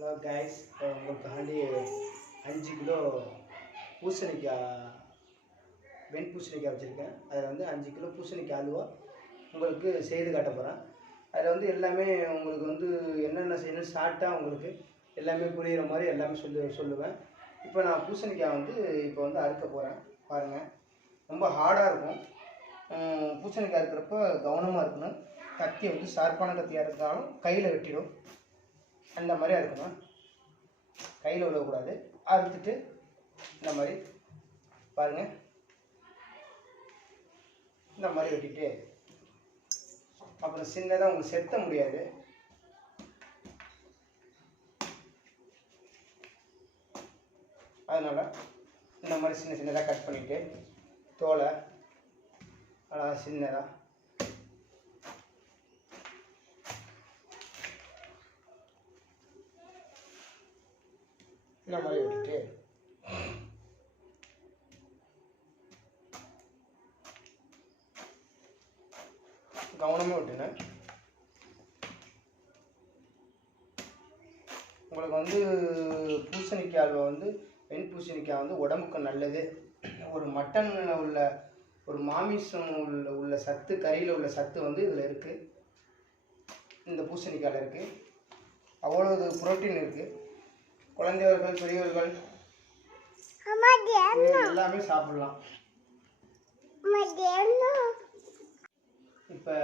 Hello guys, உங்களுக்காண்டி 5 kilo பூசணிக்காய் வெண்பூசணிக்காய் வச்சுருக்கேன். அதில் வந்து 5 கிலோ பூசணிக்காய் அல்வா உங்களுக்கு செய்து காட்ட போகிறேன். அதில் வந்து எல்லாமே உங்களுக்கு வந்து என்னென்ன செய்யணும் ஷார்ட்டாக உங்களுக்கு எல்லாமே புரிகிற மாதிரி எல்லாமே சொல்லுவேன். இப்போ நான் பூசணிக்காய் வந்து அறுக்க போகிறேன். பாருங்கள், ரொம்ப ஹார்டாக இருக்கும். பூசணிக்காய் இருக்கிறப்ப கவனமாக இருக்கணும். கத்தி வந்து ஷார்ப்பான கத்தியாக இருந்தாலும் கையில் வெட்டிடும். அந்த மாதிரி அறுக்கணும், கையில் விடக்கூடாது. அறுத்துட்டு இந்த மாதிரி பாருங்கள், இந்த மாதிரி வெட்டிட்டு அப்புறம் சின்னதாக உங்களுக்கு செத்த முடியாது. அதனால் இந்த மாதிரி சின்னதாக கட் பண்ணிவிட்டு தோலை அழகாக சின்னதாக இந்த மாதிரி விட்டுட்டு கவனமாக விட்டுனேன். உங்களுக்கு வந்து பூசணிக்காய் அல்வா வந்து வெண்பூசணிக்காய் வந்து உடம்புக்கு நல்லது. ஒரு மட்டனில் உள்ள ஒரு மாமிசம் உள்ள சத்து, கறியில் உள்ள சத்து வந்து இதில் இருக்குது. இந்த பூசணிக்காயில் இருக்குது. அவ்வளோ புரோட்டீன் இருக்குது. குழந்தைகள், பெரியவர்கள் எல்லாமே சாப்பிடலாம். இப்போ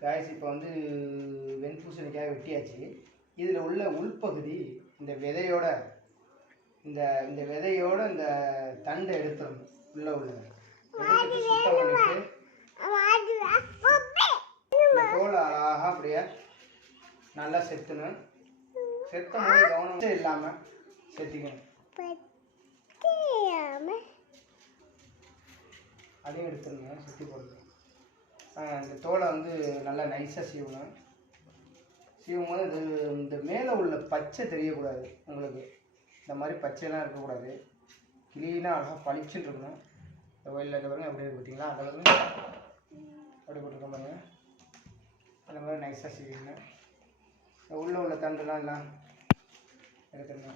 காய்ச்சி இப்போ வந்து வெண்பூசணிக்காய் வெட்டியாச்சு. இதில் உள்ள உள்பகுதி இந்த விதையோட இந்த விதையோட இந்த தண்டை எடுத்துடணும். உள்ள சுத்தம் பண்ணிட்டு இந்த தோலை அழகாக அப்படியே நல்லா செத்துணும். செத்தும் போது கவனம் இல்லாமல் செத்திக்கணும். அதையும் எடுத்துருங்க, சுற்றி போடுங்க. இந்த தோலை வந்து நல்லா நைஸாக சீவணும். சீவும் போது இந்த மேலே உள்ள பச்சை தெரியக்கூடாது. உங்களுக்கு இந்த மாதிரி பச்சையெல்லாம் இருக்கக்கூடாது. க்ளீனாக அழகாக பளிச்சுன்னு இருக்கணும். இந்த வயலில் இருக்க பாருங்க, எப்படி இருக்கு பார்த்தீங்களா? அந்த பாருங்க, அப்படி போட்டுருக்க பாருங்க. அந்த மாதிரி நைஸாக சீவிங்க. உள்ளே உள்ள தண்டுலாம் எல்லாம் எடுத்துருங்க.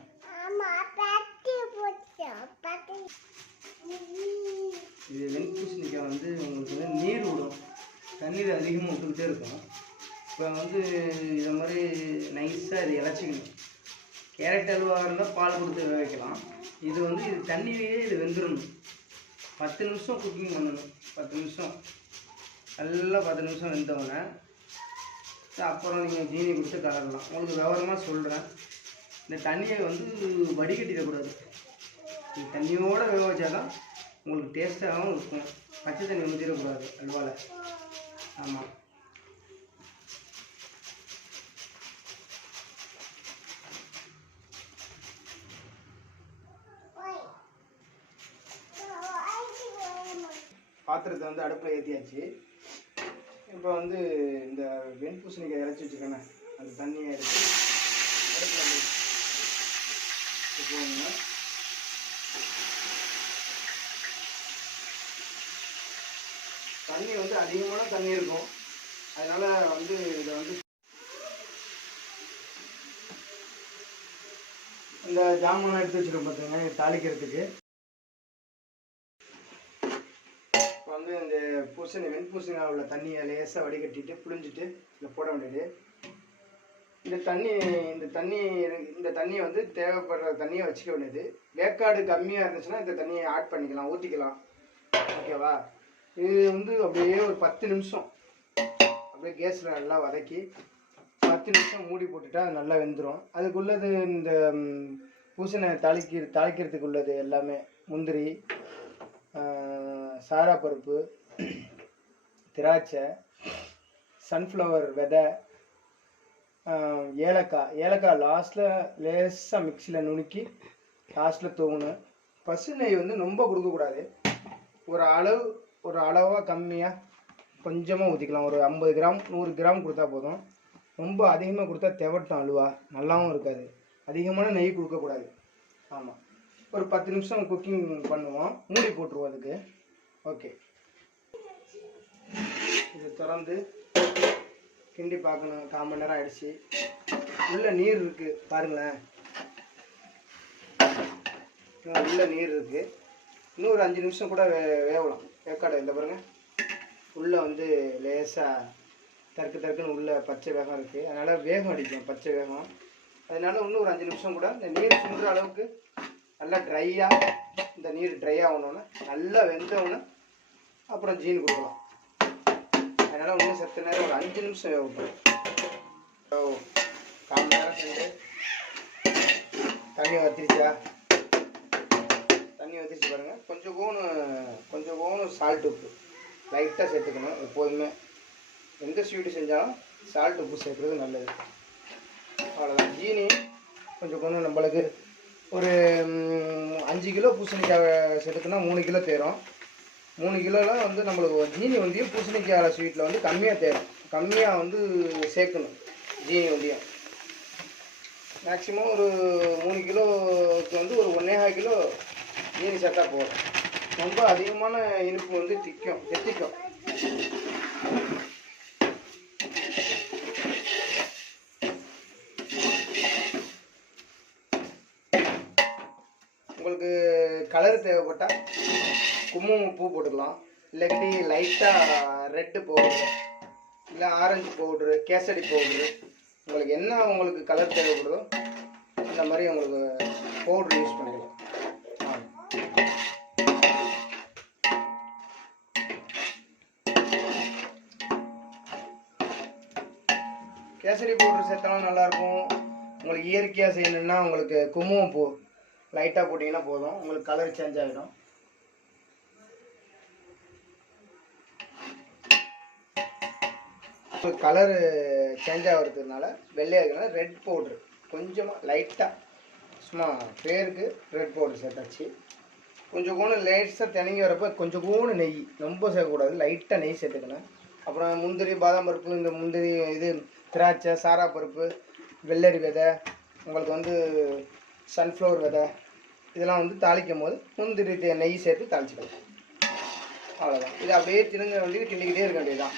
இது வெண்பூசணிக்காய் வந்து உங்களுக்கு வந்து நீர் விடும். தண்ணீர் அதிகமாக விட்டுக்கிட்டே இருக்கும். இப்போ வந்து இதை மாதிரி நைஸாக இது இலச்சிக்கணும். கேரட் அல்வா இருந்தால் பால் கொடுத்து வேக வைக்கலாம். இது வந்து இது தண்ணியிலேயே இது வெந்துடணும். 10 நிமிஷம் குக்கிங் பண்ணணும். 10 நிமிஷம் நல்லா 10 நிமிஷம் வெந்தவொடனே அப்புறம் நீங்கள் ஜீனி கொடுத்து கலரலாம். உங்களுக்கு விவரமாக சொல்கிறேன். இந்த தண்ணியை வந்து வடிகட்டிடக்கூடாது. இந்த தண்ணியோடு வேக வச்சா தான் உங்களுக்கு டேஸ்ட்டாகவும் இருக்கும். பச்சை தண்ணி ஊற்றிடக்கூடாது அல்வாவில். ஆமாம், பாத்திரத்தை வந்து அடுப்பில் ஏற்றியாச்சு. இப்போ வந்து இந்த வெண்பூசணிக்காய் இறச்சி வச்சுக்கோங்க. அந்த தண்ணியை எடுத்து அடுப்பில் போடுங்க. தண்ணி வந்து அதிகமான தண்ணி இருக்கும். அதனால் வந்து இதை வந்து இந்த ஜாமான் எடுத்து வச்சுருக்கோம் பார்த்துங்க, தாளிக்கிறதுக்கு. இப்போ வந்து இந்த வெண்பூசணிக்காய் உள்ள தண்ணியை லேசாக வடிகட்டிட்டு புழிஞ்சிட்டு இதில் போட வேண்டியது. இந்த தண்ணியை வந்து தேவைப்படுற தண்ணியை வச்சுக்க வேண்டியது. வேக்காடு கம்மியாக இருந்துச்சுன்னா இந்த தண்ணியை ஆட் பண்ணிக்கலாம், ஊற்றிக்கலாம். ஓகேவா? இது வந்து அப்படியே ஒரு 10 நிமிஷம் அப்படியே கேஸில் நல்லா வதக்கி 10 நிமிஷம் மூடி போட்டுட்டா அது நல்லா வெந்துடும். அதுக்குள்ளது இந்த பூசணி தாளிக்கிறதுக்கு உள்ளது எல்லாமே முந்திரி, சாராப்பருப்பு, திராட்சை, சன்ஃப்ளவர் விதை, ஏலக்காய் லாஸ்ட்டில் லேசாக மிக்சியில் நுணுக்கி லாஸ்ட்டில் தூங்கணும். பசு நெய் வந்து ரொம்ப கொடுக்கக்கூடாது. ஒரு அளவாக கம்மியாக கொஞ்சமாக ஊற்றிக்கலாம். ஒரு 50 கிராம் 100 கிராம் கொடுத்தா போதும். ரொம்ப அதிகமாக கொடுத்தா தெவட்டும் அல்வா, நல்லாவும் இருக்காது. அதிகமான நெய் கொடுக்கக்கூடாது. ஆமாம், ஒரு 10 நிமிஷம் குக்கிங் பண்ணுவோம். மூடி போட்டுருவோம் அதுக்கு. ஓகே, இது திறந்து கிண்டி பார்க்கணும். 1/4 மணி நேரம் ஆயிடுச்சு. உள்ள நீர் இருக்குது பாருங்களேன், உள்ள நீர் இருக்குது. இன்னும் ஒரு 5 நிமிஷம் கூட வேகலாம். வேக்காடு இந்த பாருங்கள், உள்ளே வந்து லேசாக தருக்குன்னு உள்ள பச்சை வேகம் இருக்குது. அதனால் வேகம் அடிக்கும், பச்சை வேகம். அதனால் இன்னும் ஒரு 5 நிமிஷம் கூட இந்த நீர் சுண்டுற அளவுக்கு நல்லா ட்ரையாக, இந்த நீர் ட்ரை ஆகணுன்னு நல்லா வெந்தவுன்னு அப்புறம் ஜீன் கொடுக்கலாம். அதனால் இன்னும் சத்து நேரம் ஒரு 5 நிமிஷம் வேகட்டும். 1/4 மணி நேரம் சென்று தண்ணி வத்திருச்சா, தண்ணி வத்திருச்சு பாருங்கள். கொஞ்சம் கோணு சால்ட் உப்பு லைட்டாக சேர்த்துக்கணும். எப்போதுமே எந்த ஸ்வீட்டு செஞ்சாலும் சால்ட் உப்பு சேர்க்குறது நல்லது. அவ்வளோதான். ஜீனி கொஞ்சம் கோணு நம்மளுக்கு ஒரு 5 கிலோ பூசணிக்காய் சேர்த்துக்குன்னா 3 கிலோ தேரும். 3 கிலோலாம் வந்து நம்மளுக்கு ஜீனி வந்து பூசணிக்காய் ஸ்வீட்டில் வந்து கம்மியாக தேரும். கம்மியாக வந்து சேர்க்கணும் ஜீனி வண்டியும். மேக்ஸிமம் ஒரு 3 கிலோவுக்கு வந்து ஒரு 1.25 கிலோ ஜீனி சேர்த்தா போதும். ரொம்ப அதிகமான இனிப்பு வந்து தித்திக்கும். உங்களுக்கு கலர் தேவைப்பட்டால் குங்குமம் பூ போட்டுக்கலாம். இல்லாட்டி லைட்டாக ரெட்டு பவுட்ரு, இல்லை ஆரஞ்சு பவுட்ரு, கேசரி பவுட்ரு, உங்களுக்கு கலர் தேவைப்படுதோ இந்த மாதிரி உங்களுக்கு பவுட்ரு யூஸ் பண்ணிக்கலாம். கேசரி பவுட்ரு சேர்த்தாலும் நல்லாயிருக்கும். உங்களுக்கு இயற்கையாக செய்யணுன்னா உங்களுக்கு குங்குமம் பூ லைட்டாக போட்டிங்கன்னா போதும், உங்களுக்கு கலர் சேஞ்ச் ஆகிடும். கலரு சேஞ்ச் ஆகிறதுனால வெள்ளையாக இருக்கிறதுனால ரெட் பவுட்ரு கொஞ்சமாக லைட்டாக சும்மா பேருக்கு ரெட் பவுட்ரு சேர்த்தாச்சு. கொஞ்சம் கூட லைட்ஸாக திணங்கி வரப்போ கொஞ்சம் கூட நெய், ரொம்ப சேர்க்கக்கூடாது, லைட்டாக நெய் சேர்த்துக்கணும். அப்புறம் முந்திரி, பாதாம் பருப்பு, இந்த முந்திரி இது திராட்சை, சாரா பருப்பு, வெள்ளரி விதை, உங்களுக்கு வந்து சன்ஃப்ளவர் விதை, இதெல்லாம் வந்து தாளிக்கும் போது முந்திரி நெய் சேர்த்து தாளிச்சிக்கலாம். அவ்வளோதான். இது அப்படியே திருங்க வந்து கிண்டிக்கிட்டே இருக்க வேண்டியதுதான்.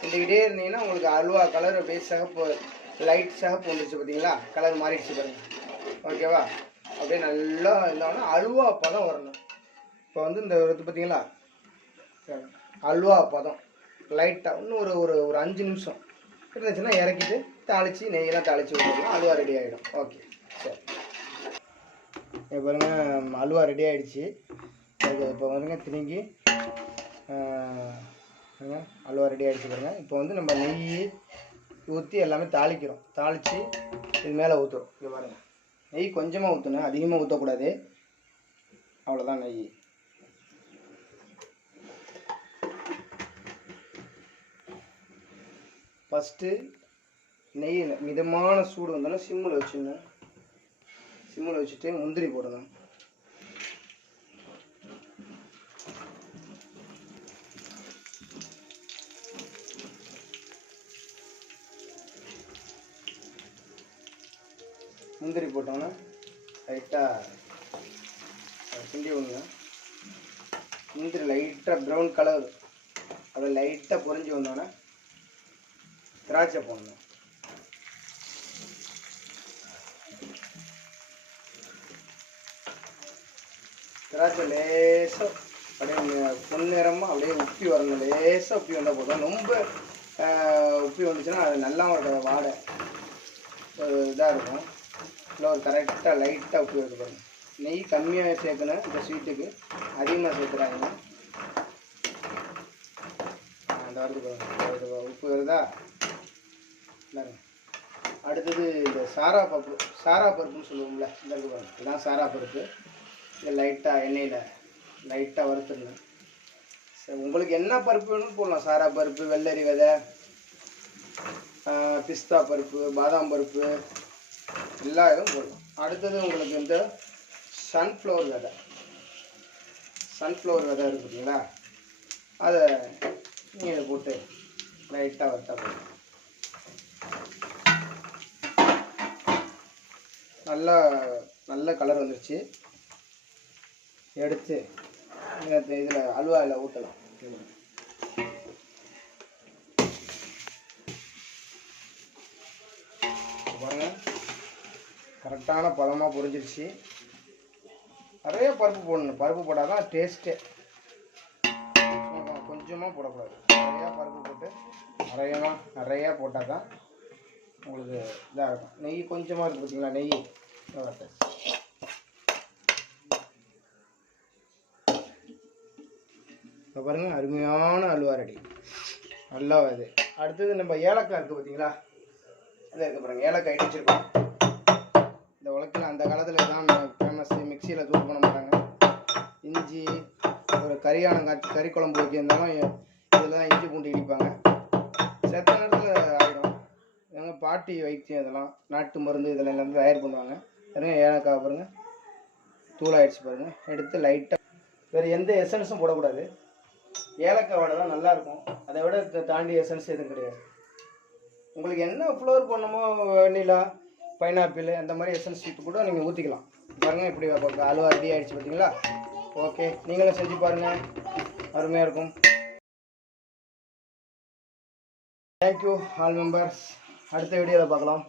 கிண்டிக்கிட்டே இருந்தீங்கன்னா உங்களுக்கு அல்வா கலர் அப்படியே சிகப்பு, லைட் சிகப்பு வந்துருச்சு பார்த்தீங்களா, கலர் மாறிடுச்சு பாருங்கள். ஓகேவா? அப்படியே நல்லா இருந்தாங்கன்னா அல்வா பதம் வரணும். இப்போ வந்து இந்த இது பார்த்தீங்களா அல்வா பதம் லைட்டாக இன்னும் ஒரு 5 நிமிஷம் இருந்துச்சுன்னா இறக்கிட்டு தாளித்து நெய்யெல்லாம் தாளித்து விட்டுக்கலாம். அல்வா ரெடி ஆகிடும். ஓகே, சரி. இப்போ பாருங்கள் அல்வா ரெடி ஆகிடுச்சு. இப்போ பாருங்க திரும்பி அல்வா ரெடி ஆகிடுச்சு பாருங்கள். இப்போ வந்து நம்ம நெய் ஊற்றி எல்லாமே தாளிக்கிறோம். தாளித்து இது மேலே ஊற்றுறோம். இங்கே பாருங்கள், நெய் கொஞ்சமாக ஊற்றணும், அதிகமாக ஊற்றக்கூடாது. அவ்வளோதான் நெய். ஃபஸ்ட்டு நெய் மிதமான சூடு வந்தாலும் சிம்மில் வச்சுடணும். சிம்மில் வச்சுட்டு முந்திரி போடணும். முந்திரி போட்டோன்னா லைட்டாக கிண்டி விடுங்க. முந்திரி லைட்டாக ப்ரௌன் கலர் அதை லைட்டாக பொரிஞ்சு வந்தோன்னே திராட்சை போடணும். திராட்சை லேசாக அப்படியே பொன்னிறமாக அப்படியே உப்பி வரணும். லேசாக உப்பி வந்தால் போதும். ரொம்ப உப்பி வந்துச்சுன்னா அது நல்லாவும் இருக்காது, வாடை இதாக இருக்கும். இல்லை ஒரு கரெக்டாக லைட்டாக உப்பு வைக்க பாருங்கள். நெய் கம்மியாக சேர்க்கணும் இந்த ஸ்வீட்டுக்கு, அதிகமாக சேர்க்குறாங்க. அந்த வாரத்துக்கு உப்பு வருதா? அடுத்தது இந்த சாரா பருப்புன்னு சொல்லுவோம்ல, இந்த இருக்கு பாருங்க, இதுதான் சாரா பருப்பு. இதை லைட்டாக எண்ணெயில் லைட்டாக வறுத்துடணும். சரி, உங்களுக்கு என்ன பருப்பு வேணும்னு போடலாம். சாரா பருப்பு, வெள்ளரி விதை, பிஸ்தா பருப்பு, பாதாம் பருப்பு, எல்லா இதுவும் போடலாம். அடுத்தது உங்களுக்கு இந்த சன்ஃப்ளவர் விதை இருக்குது பார்த்தீங்களா, அதை நீங்கள் போட்டு லைட்டாக வறுத்தா போதும். நல்ல கலர் வந்துருச்சு. எடுத்து இதில் அல்வாவில் ஊற்றலாம். பாருங்க பாருங்கள் கரெக்டான பதமாக பொரிஞ்சிருச்சு. நிறைய பருப்பு போடணும், பருப்பு போட்டால் தான் டேஸ்ட்டே. கொஞ்சமாக போடக்கூடாது, நிறையா பருப்பு போட்டு நிறையா போட்டால் தான் உங்களுக்கு இதாக இருக்கும். நெய் கொஞ்சமாக இருக்குது பார்த்தீங்களா, நெய் இப்போ பாருங்கள் அருமையான அல்வா ரெடி. நல்லா இது. அடுத்தது நம்ம ஏலக்காய் இருக்குது பார்த்தீங்களா, அது இருக்குது பாருங்கள். ஏலக்காய் இடிச்சிருக்கோம். இந்த உலக்கில் அந்த காலத்தில் தான் ஃபேமஸ். மிக்சியில் தூள் பண்ண மாட்டாங்க. இஞ்சி, ஒரு கறி குழம்பு வைக்கிறதாலும் இதில் தான் இஞ்சி பூண்டு இடிப்பாங்க. செத்த நேரத்தில் ஆகிடும். எங்கள் பாட்டி வைத்தியம், இதெல்லாம் நாட்டு மருந்து இதெல்லாம் எல்லாமே தயார் பண்ணுவாங்க. பாருங்கள் ஏலக்காய் பாருங்கள் தூளாகிடுச்சு பாருங்கள். எடுத்து லைட்டாக, வேறு எந்த எசன்ஸும் போடக்கூடாது. ஏலக்காய் வடை தான் நல்லாயிருக்கும். அதை விட தாண்டி எசன்ஸ் எதுவும் கிடையாது. உங்களுக்கு என்ன ஃப்ளோர் பண்ணணுமோ, வெண்ணிலா, பைனாப்பிள் அந்த மாதிரி எசன்ஸ் ஸ்வீட் கூட நீங்கள் ஊற்றிக்கலாம். பாருங்கள் இப்படி அல்வா ரெடி ஆகிடுச்சு பார்த்தீங்களா. ஓகே, நீங்களும் செஞ்சு பாருங்கள், அருமையாக இருக்கும். Thank you all members. அடுத்த வீடியோவில் பார்க்கலாம்.